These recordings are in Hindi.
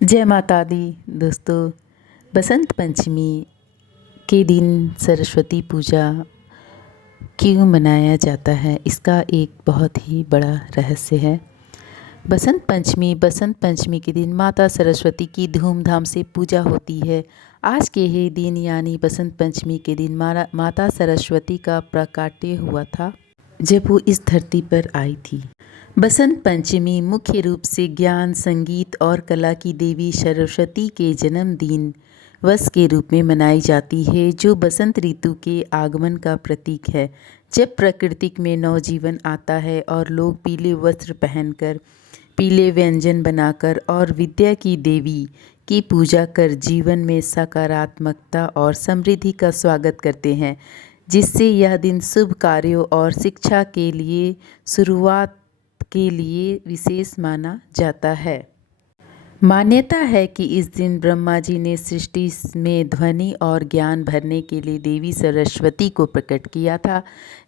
जय माता दी दोस्तों। बसंत पंचमी के दिन सरस्वती पूजा क्यों मनाया जाता है, इसका एक बहुत ही बड़ा रहस्य है। बसंत पंचमी के दिन माता सरस्वती की धूमधाम से पूजा होती है। आज के ही दिन यानी बसंत पंचमी के दिन माता सरस्वती का प्राकट्य हुआ था जब वो इस धरती पर आई थी। बसंत पंचमी मुख्य रूप से ज्ञान, संगीत और कला की देवी सरस्वती के जन्मदिन वस के रूप में मनाई जाती है, जो बसंत ऋतु के आगमन का प्रतीक है, जब प्रकृति में नवजीवन आता है और लोग पीले वस्त्र पहनकर, पीले व्यंजन बनाकर और विद्या की देवी की पूजा कर जीवन में सकारात्मकता और समृद्धि का स्वागत करते हैं, जिससे यह दिन शुभ कार्यों और शिक्षा के लिए शुरुआत के लिए विशेष माना जाता है। मान्यता है कि इस दिन ब्रह्मा जी ने सृष्टि में ध्वनि और ज्ञान भरने के लिए देवी सरस्वती को प्रकट किया था।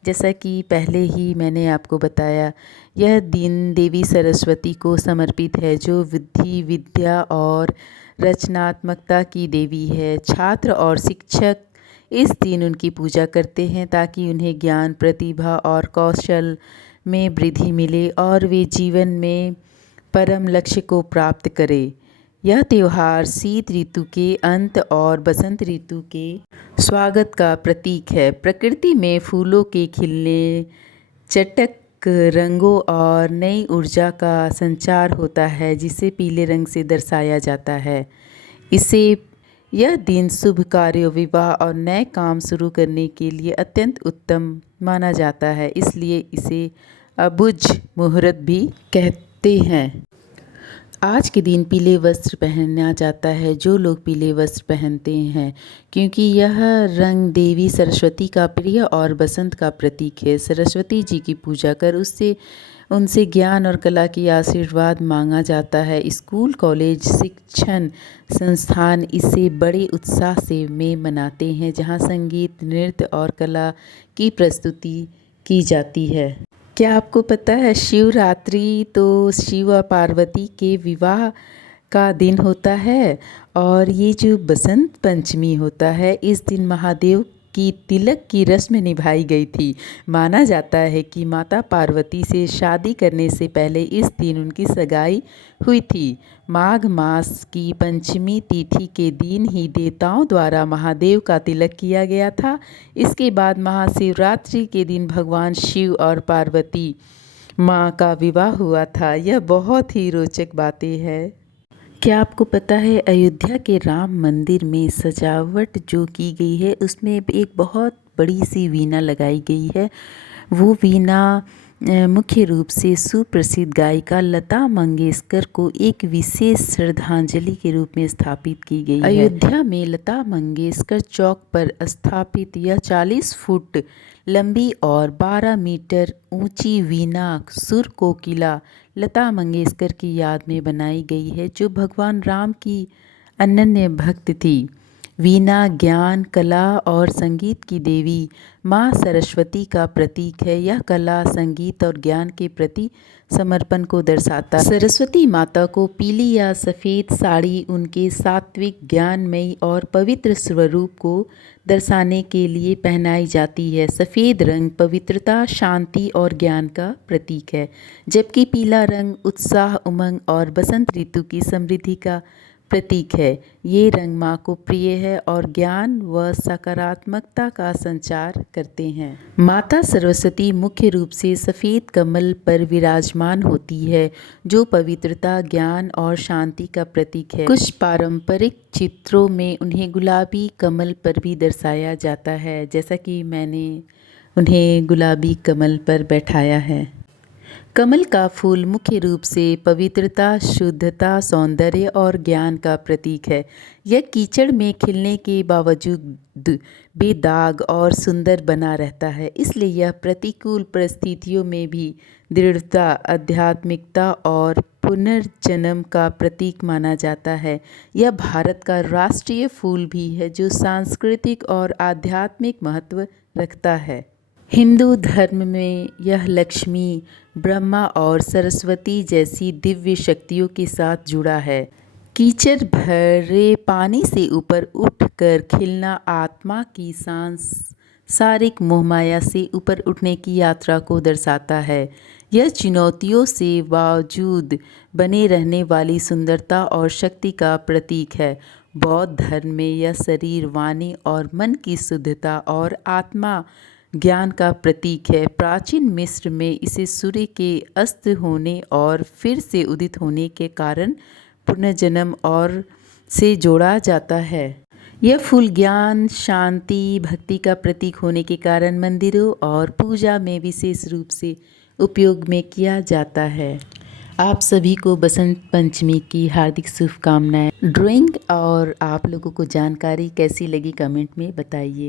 जैसा कि पहले ही मैंने आपको बताया, यह दिन देवी सरस्वती को समर्पित है, जो बुद्धि, विद्या और रचनात्मकता की देवी है। छात्र और शिक्षक इस दिन उनकी पूजा करते हैं ताकि उन्हें ज्ञान, प्रतिभा और कौशल में वृद्धि मिले और वे जीवन में परम लक्ष्य को प्राप्त करें। यह त्यौहार शीत ऋतु के अंत और बसंत ऋतु के स्वागत का प्रतीक है। प्रकृति में फूलों के खिलने, चटक रंगों और नई ऊर्जा का संचार होता है, जिसे पीले रंग से दर्शाया जाता है। यह दिन शुभ कार्यों, विवाह और नए काम शुरू करने के लिए अत्यंत उत्तम माना जाता है, इसलिए इसे अबुझ मुहूर्त भी कहते हैं। आज के दिन पीले वस्त्र पहना जाता है। जो लोग पीले वस्त्र पहनते हैं क्योंकि यह रंग देवी सरस्वती का प्रिय और बसंत का प्रतीक है। सरस्वती जी की पूजा कर उनसे ज्ञान और कला की आशीर्वाद मांगा जाता है। स्कूल, कॉलेज, शिक्षण संस्थान इसे बड़े उत्साह से मनाते हैं, जहां संगीत, नृत्य और कला की प्रस्तुति की जाती है। क्या आपको पता है शिवरात्रि तो शिव और पार्वती के विवाह का दिन होता है, और ये जो बसंत पंचमी होता है, इस दिन महादेव की तिलक की रस्म निभाई गई थी। माना जाता है कि माता पार्वती से शादी करने से पहले इस दिन उनकी सगाई हुई थी। माघ मास की पंचमी तिथि के दिन ही देवताओं द्वारा महादेव का तिलक किया गया था। इसके बाद महाशिवरात्रि के दिन भगवान शिव और पार्वती माँ का विवाह हुआ था। यह बहुत ही रोचक बातें हैं। क्या आपको पता है अयोध्या के राम मंदिर में सजावट जो की गई है, उसमें एक बहुत बड़ी सी वीणा लगाई गई है। वो वीणा मुख्य रूप से सुप्रसिद्ध गायिका लता मंगेशकर को एक विशेष श्रद्धांजलि के रूप में स्थापित की गई है। अयोध्या में लता मंगेशकर चौक पर स्थापित यह 40 फुट लंबी और 12 मीटर ऊंची वीणा सुर कोकिला लता मंगेशकर की याद में बनाई गई है, जो भगवान राम की अनन्य भक्त थी। वीणा ज्ञान, कला और संगीत की देवी माँ सरस्वती का प्रतीक है। यह कला, संगीत और ज्ञान के प्रति समर्पण को दर्शाता है। सरस्वती माता को पीली या सफ़ेद साड़ी उनके सात्विक, ज्ञानमयी और पवित्र स्वरूप को दर्शाने के लिए पहनाई जाती है। सफ़ेद रंग पवित्रता, शांति और ज्ञान का प्रतीक है, जबकि पीला रंग उत्साह, उमंग और बसंत ऋतु की समृद्धि का प्रतीक है। ये रंग माँ को प्रिय है और ज्ञान व सकारात्मकता का संचार करते हैं। माता सरस्वती मुख्य रूप से सफ़ेद कमल पर विराजमान होती है, जो पवित्रता, ज्ञान और शांति का प्रतीक है। कुछ पारंपरिक चित्रों में उन्हें गुलाबी कमल पर भी दर्शाया जाता है, जैसा कि मैंने उन्हें गुलाबी कमल पर बैठाया है। कमल का फूल मुख्य रूप से पवित्रता, शुद्धता, सौंदर्य और ज्ञान का प्रतीक है। यह कीचड़ में खिलने के बावजूद बेदाग और सुंदर बना रहता है, इसलिए यह प्रतिकूल परिस्थितियों में भी दृढ़ता, आध्यात्मिकता और पुनर्जन्म का प्रतीक माना जाता है। यह भारत का राष्ट्रीय फूल भी है, जो सांस्कृतिक और आध्यात्मिक महत्व रखता है। हिंदू धर्म में यह लक्ष्मी, ब्रह्मा और सरस्वती जैसी दिव्य शक्तियों के साथ जुड़ा है। कीचड़ भरे पानी से ऊपर उठकर खिलना आत्मा की सांसारिक मोहमाया से ऊपर उठने की यात्रा को दर्शाता है। यह चुनौतियों से बावजूद बने रहने वाली सुंदरता और शक्ति का प्रतीक है। बौद्ध धर्म में यह शरीर, वाणी और मन की शुद्धता और आत्मा ज्ञान का प्रतीक है। प्राचीन मिस्र में इसे सूर्य के अस्त होने और फिर से उदित होने के कारण पुनर्जन्म और से जोड़ा जाता है। यह फूल ज्ञान, शांति, भक्ति का प्रतीक होने के कारण मंदिरों और पूजा में विशेष रूप से उपयोग में किया जाता है। आप सभी को बसंत पंचमी की हार्दिक शुभकामनाएं। ड्राइंग और आप लोगों को जानकारी कैसी लगी कमेंट में बताइए।